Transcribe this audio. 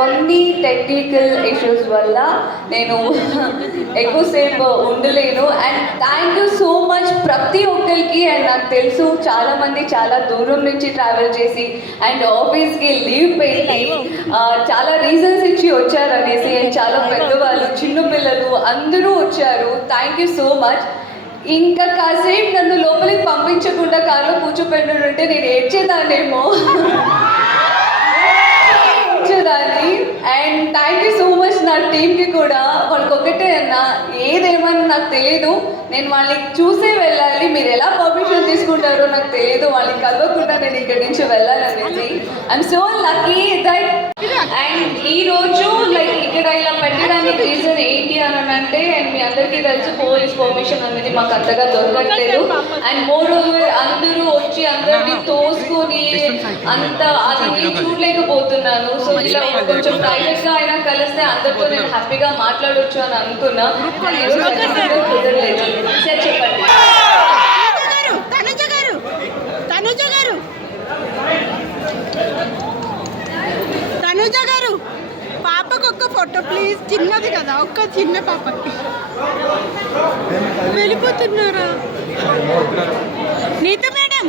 కొన్ని technical issues వల్ల నేను ఎక్కువసేపు ఉండలేను. And thank you so much ప్రతి ఒక్కరికి. అండ్ నాకు తెలుసు చాలామంది చాలా దూరం నుంచి ట్రావెల్ చేసి అండ్ ఆఫీస్కి లీవ్ పెట్టి చాలా రీజన్స్ ఇచ్చి వచ్చారు అనేసి. అండ్ చాలా పెద్దవాళ్ళు, చిన్నపిల్లలు అందరూ వచ్చారు. Thank you so much. ఇంకా కాసేపు నన్ను లోపలికి పంపించకుండా కార్లో కూర్చోపెట్టుంటే నేను ఏడ్చేదాన్నేమో. దాన్ని. And thank you so much నా టీంకి కూడా. వాళ్ళకి ఒకటే అన్న, ఏదేమన్నా నాకు తెలియదు, నేను వాళ్ళని చూసే వెళ్ళాలి, మీరు ఎలా పర్మిషన్ తీసుకుంటారో నాకు తెలియదు, వాళ్ళని కలవకుండా నేను ఇక్కడి నుంచి వెళ్ళాలనేసి. I'm so lucky that. And ఈరోజు లైక్ ఇక్కడ ఇలా పెట్టడానికి రీజన్ ఏంటి అని అంటే, అండ్ మీ అందరికీ తెలుసు పోలీస్ పర్మిషన్ అనేది మాకు అంతగా దొరకట్లేదు. అండ్ మోర్ ఓవర్ అందరూ వచ్చి అందరినీ తోసుకొని అంత అది నేను చూడలేకపోతున్నాను. సో ఇలా కొంచెం ప్రైవేట్గా అయినా కలిస్తే అందరితో నేను హ్యాపీగా మాట్లాడొచ్చు అని అనుకున్నా. కుదరలేదు. సార్ చెప్పండి. తనుజ గారు, పాపకు ఒక్క ఫోటో ప్లీజ్. చిన్నది కదా, ఒక్క చిన్న పాపకి. వెళ్ళిపోతున్నారా నీత మేడం?